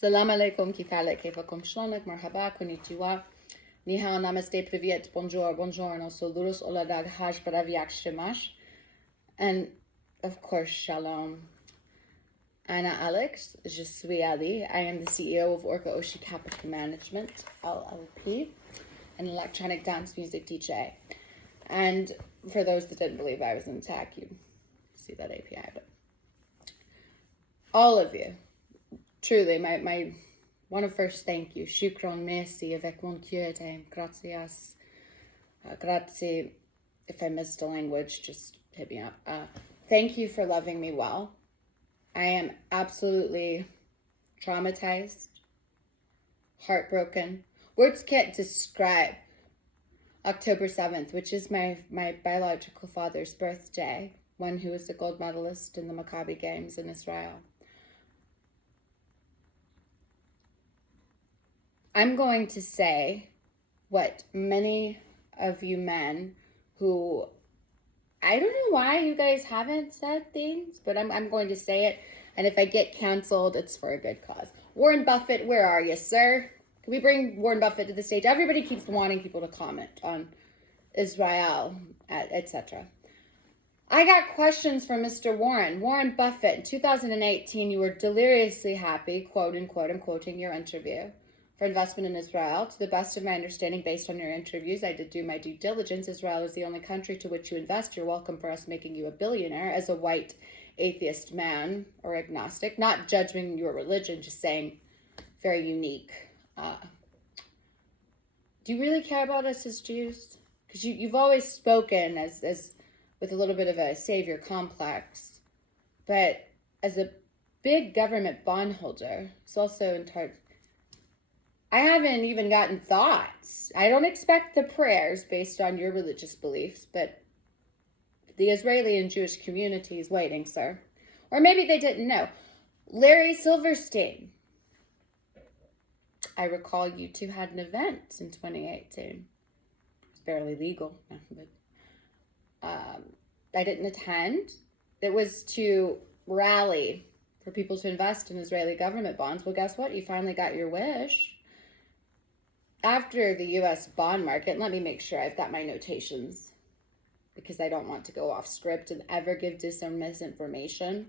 Salam alaikum, kifale, kefakum shlomek, marhaba, konnichiwa, ni hao, namaste, privyet, bonjour, buongiorno, saludos, oladag, haj, baraviak, shemash, and of course, shalom. Ana Alex, je suis Ali. I am the CEO of Orca Oshi Capital Management, LLP, an electronic dance music DJ. And for those that didn't believe I was in tech, you see that API, but all of you, truly, my want to first thank you. Shukron, merci, avec mon cœur, gracias, grazie. If I missed a language, just hit me up. Thank you for loving me well. I am absolutely traumatized, heartbroken. Words can't describe October 7th, which is my biological father's birthday, one who was a gold medalist in the Maccabi Games in Israel. I'm going to say what many of you men who, I don't know why you guys haven't said things, but I'm going to say it. And if I get canceled, it's for a good cause. Warren Buffett, where are you, sir? Can we bring Warren Buffett to the stage? Everybody keeps wanting people to comment on Israel, etc. I got questions from Mr. Warren. Warren Buffett, in 2018, you were deliriously happy, quote unquote, I'm quoting your interview, for investment in Israel. To the best of my understanding, based on your interviews, I did do my due diligence. Israel is the only country to which you invest. You're welcome for us making you a billionaire as a white atheist man or agnostic. Not judging your religion, just saying very unique. Do you really care about us as Jews? Because you've always spoken as with a little bit of a savior complex, but as a big government bondholder, it's also in charge. I haven't even gotten thoughts. I don't expect the prayers based on your religious beliefs, but the Israeli and Jewish community is waiting, sir. Or maybe they didn't know. Larry Silverstein. I recall you two had an event in 2018. It's barely legal, but I didn't attend. It was to rally for people to invest in Israeli government bonds. Well, guess what? You finally got your wish. After the U.S. bond market, let me make sure I've got my notations because I don't want to go off script and ever give misinformation.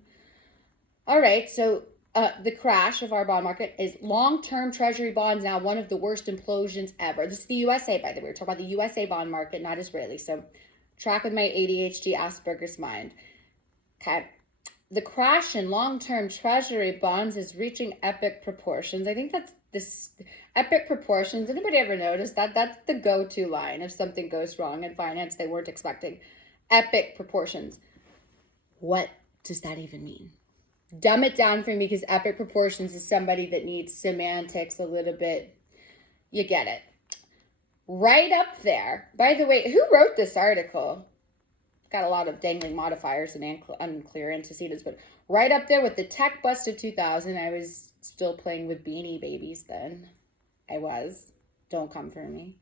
All right, so the crash of our bond market is long-term treasury bonds now one of the worst implosions ever. This is the USA, by the way. We're talking about the USA bond market, not Israeli. So track with my ADHD Asperger's mind. Okay. The crash in long-term treasury bonds is reaching epic proportions. I think that's this epic proportions. Anybody ever notice that? That's the go-to line if something goes wrong in finance they weren't expecting. Epic proportions. What does that even mean? Dumb it down for me, because epic proportions is somebody that needs semantics a little bit. You get it. Right up there. By the way, who wrote this article? Got a lot of dangling modifiers and unclear antecedents, but right up there with the tech bust of 2000. I was still playing with Beanie Babies then. I was. Don't come for me.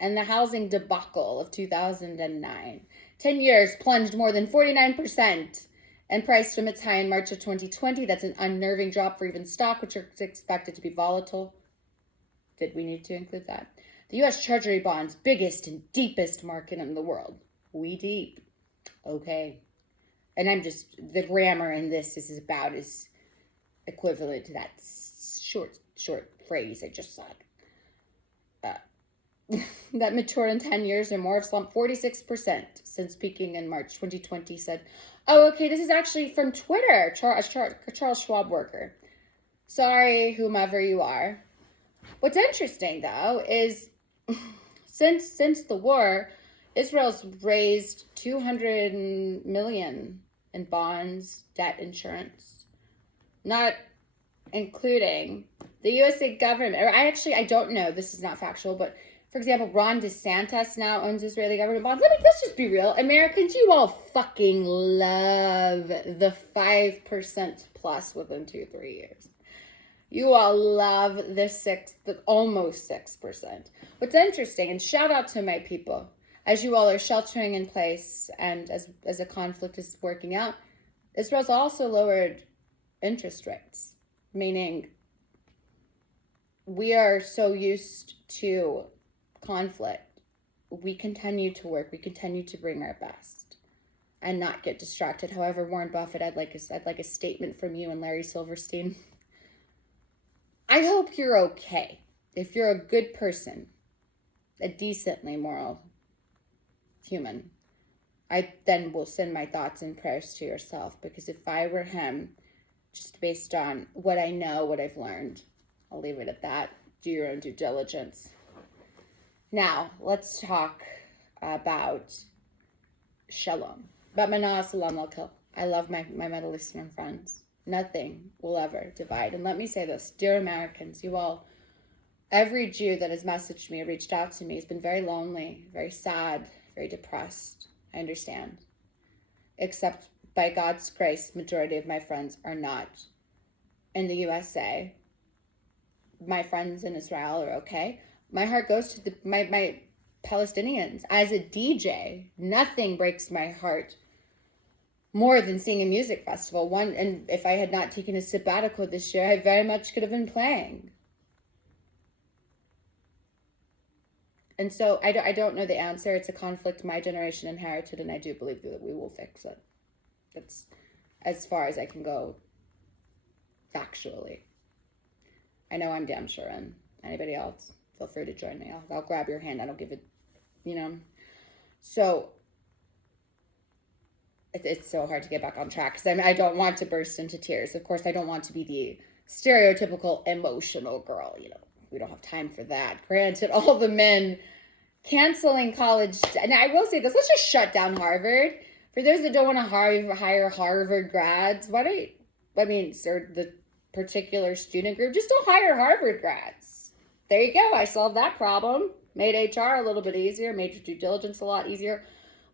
And the housing debacle of 2009. 10 years plunged more than 49% and priced from its high in March of 2020. That's an unnerving drop for even stock, which are expected to be volatile. Did we need to include that? The U.S. Treasury bonds, biggest and deepest market in the world. We deep. Okay. And I'm just, the grammar in this is about as equivalent to that short phrase I just said. That mature in 10 years or more have slumped 46% since peaking in March 2020, said. Oh, okay, this is actually from Twitter, Charles Schwab worker. Sorry, whomever you are. What's interesting, though, is since the war, Israel's raised $200 million in bonds, debt, insurance, not including the USA government. Or I don't know, this is not factual, but for example, Ron DeSantis now owns Israeli government bonds. Let's just be real. Americans, you all fucking love the 5% plus within 2-3 years. You all love the almost 6%. What's interesting, and shout out to my people, as you all are sheltering in place and as a conflict is working out, Israel's also lowered interest rates, meaning we are so used to conflict. We continue to work. We continue to bring our best and not get distracted. However, Warren Buffett, I'd like a statement from you and Larry Silverstein. I hope you're okay. If you're a good person, a decently moral human, I then will send my thoughts and prayers to yourself, because if I were him, just based on what I know, what I've learned, I'll leave it at that. Do your own due diligence. Now, let's talk about shalom. Batmana salam alaikum. I love my Middle Eastern friends. Nothing will ever divide. And let me say this, dear Americans, you all, every Jew that has messaged me or reached out to me has been very lonely, very sad, very depressed. I understand. Except by God's grace, majority of my friends are not in the USA. My friends in Israel are okay. My heart goes to my Palestinians. As a DJ, nothing breaks my heart more than seeing a music festival. And if I had not taken a sabbatical this year, I very much could have been playing. And so I don't know the answer. It's a conflict my generation inherited, and I do believe that we will fix it. That's as far as I can go factually. I know I'm damn sure in. Anybody else, feel free to join me. I'll grab your hand. I don't give it, So it's so hard to get back on track, because I don't want to burst into tears. Of course, I don't want to be the stereotypical emotional girl. We don't have time for that. Granted, all the men canceling college. And I will say this, let's just shut down Harvard. For those that don't want to hire Harvard grads, sir, the particular student group, just don't hire Harvard grads. There you go. I solved that problem. Made HR a little bit easier, made your due diligence a lot easier.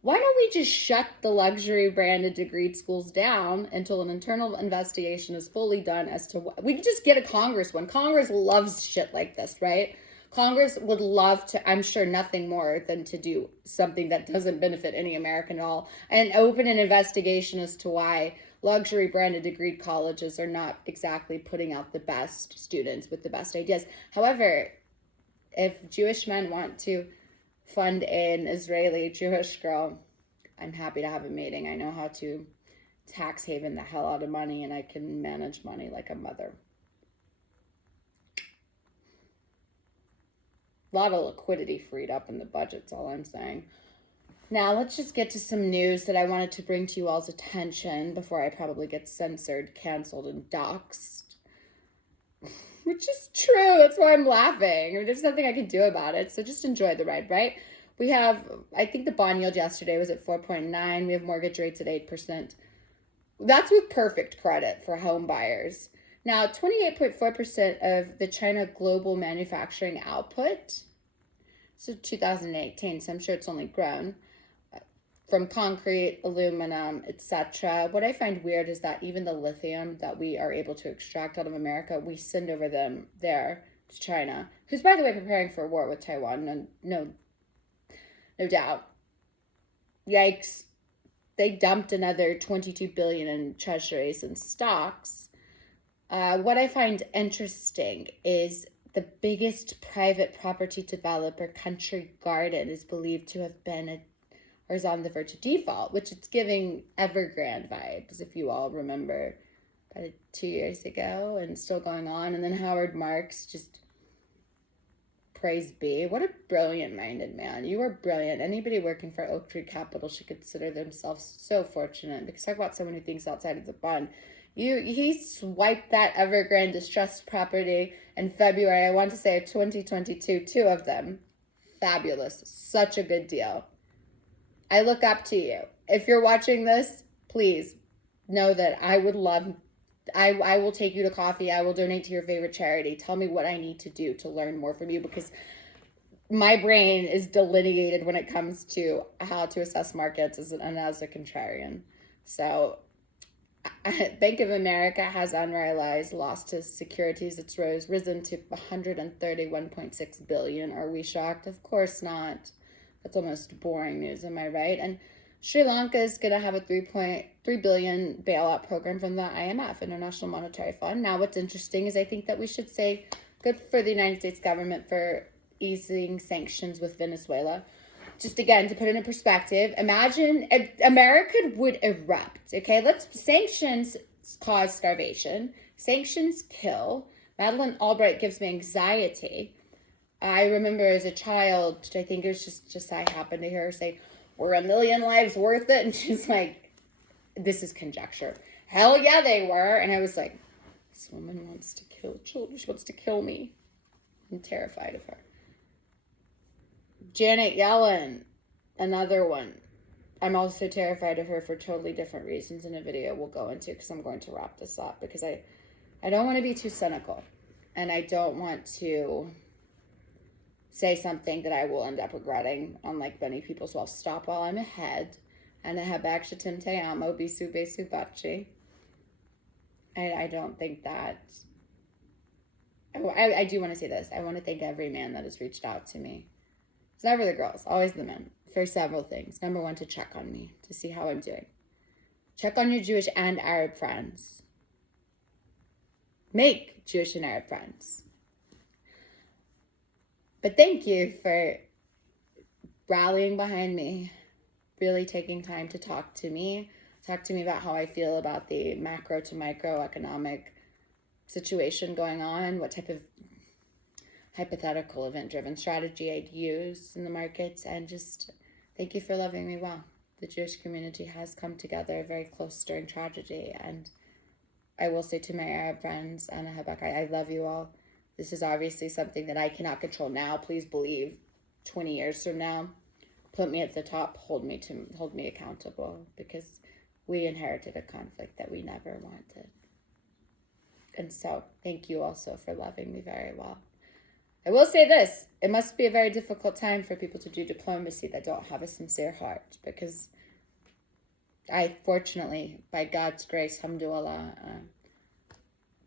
Why don't we just shut the luxury branded degree schools down until an internal investigation is fully done as to what we can just get a Congress one. Congress loves shit like this, right? Congress would love to, I'm sure, nothing more than to do something that doesn't benefit any American at all, and open an investigation as to why luxury branded degree colleges are not exactly putting out the best students with the best ideas. However, if Jewish men want to fund an Israeli Jewish girl, I'm happy to have a meeting. I know how to tax haven the hell out of money, and I can manage money like a mother. A lot of liquidity freed up in the budget's all I'm saying. Now let's just get to some news that I wanted to bring to you all's attention before I probably get censored, canceled, and doxxed. Which is true. That's why I'm laughing. There's nothing I can do about it. So just enjoy the ride, right? We have, I think the bond yield yesterday was at 4.9. We have mortgage rates at 8%. That's with perfect credit for home buyers. Now, 28.4% of the China global manufacturing output, so 2018, so I'm sure it's only grown, from concrete, aluminum, etc. What I find weird is that even the lithium that we are able to extract out of America, we send over them there to China, who's, by the way, preparing for a war with Taiwan. No doubt. Yikes. They dumped another $22 billion in treasuries and stocks. What I find interesting is the biggest private property developer, Country Garden, is believed to have been or is on the verge of default, which it's giving Evergrande vibes, if you all remember, about 2 years ago, and still going on. And then Howard Marks, just praise be. What a brilliant-minded man. You are brilliant. Anybody working for Oak Tree Capital should consider themselves so fortunate, because talk about someone who thinks outside of the bun. He swiped that Evergrande distressed property in February, I want to say 2022, 2 of them. Fabulous. Such a good deal. I look up to you. If you're watching this, please know that I would love, I will take you to coffee. I will donate to your favorite charity. Tell me what I need to do to learn more from you, because my brain is delineated when it comes to how to assess markets as a contrarian. So Bank of America has unrealized loss to securities. It's risen to 131.6 billion. Are we shocked? Of course not. That's almost boring news, am I right? And Sri Lanka is going to have a 3.3 billion bailout program from the IMF, International Monetary Fund. Now, what's interesting is I think that we should say Good for the United States government for easing sanctions with Venezuela. Just again, to put it in perspective, imagine America would erupt, okay? Sanctions cause starvation. Sanctions kill. Madeleine Albright gives me anxiety. I remember as a child, I think it was just I happened to hear her say, "Were a million lives worth it?" And she's like, this is conjecture. Hell yeah, they were. And I was like, this woman wants to kill children. She wants to kill me. I'm terrified of her. Janet Yellen, another one. I'm also terrified of her for totally different reasons in a video we'll go into, because I'm going to wrap this up, because I don't want to be too cynical, and I don't want to say something that I will end up regretting, unlike many people, so I'll stop while I'm ahead. And Habakshtim Te Amo, Bisu Besu Bachi. I don't think that... I do want to say this. I want to thank every man that has reached out to me. It's never the girls, always the men, for several things. Number one, to check on me, to see how I'm doing. Check on your Jewish and Arab friends. Make Jewish and Arab friends. But thank you for rallying behind me, really taking time to talk to me about how I feel about the macro to micro economic situation going on, what type of hypothetical event-driven strategy I'd use in the markets, and just thank you for loving me well. The Jewish community has come together very close during tragedy, and I will say to my Arab friends, Anna Habak, I love you all. This is obviously something that I cannot control now. Please believe 20 years from now, put me at the top, hold me accountable, because we inherited a conflict that we never wanted. And so thank you also for loving me very well. I will say this, it must be a very difficult time for people to do diplomacy that don't have a sincere heart, because I, fortunately, by God's grace, alhamdulillah,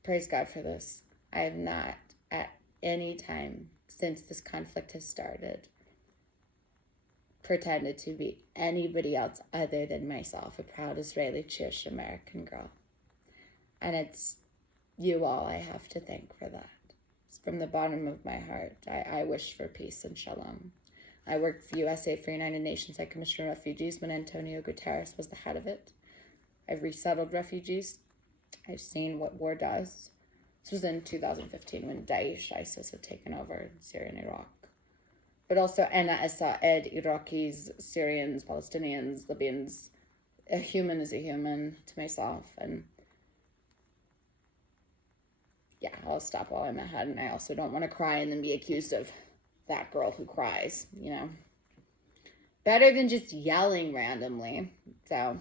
praise God for this, I have not at any time since this conflict has started pretended to be anybody else other than myself, a proud Israeli Jewish American girl. And it's you all I have to thank for that. It's from the bottom of my heart. I wish for peace and shalom. I worked for USA for United Nations High Commissioner of Refugees when Antonio Guterres was the head of it. I've resettled refugees. I've seen what war does. This was in 2015 when Daesh, ISIS had taken over Syria and Iraq. But also Anna Assad, Iraqis, Syrians, Palestinians, Libyans. A human is a human to myself. And yeah, I'll stop while I'm ahead. And I also don't want to cry and then be accused of that girl who cries, you know. Better than just yelling randomly. So,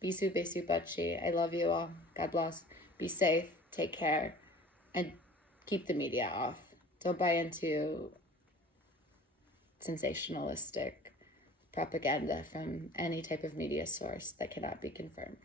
Bisu Besu Bachi. I love you all. God bless. Be safe. Take care. And keep the media off. Don't buy into sensationalistic propaganda from any type of media source that cannot be confirmed.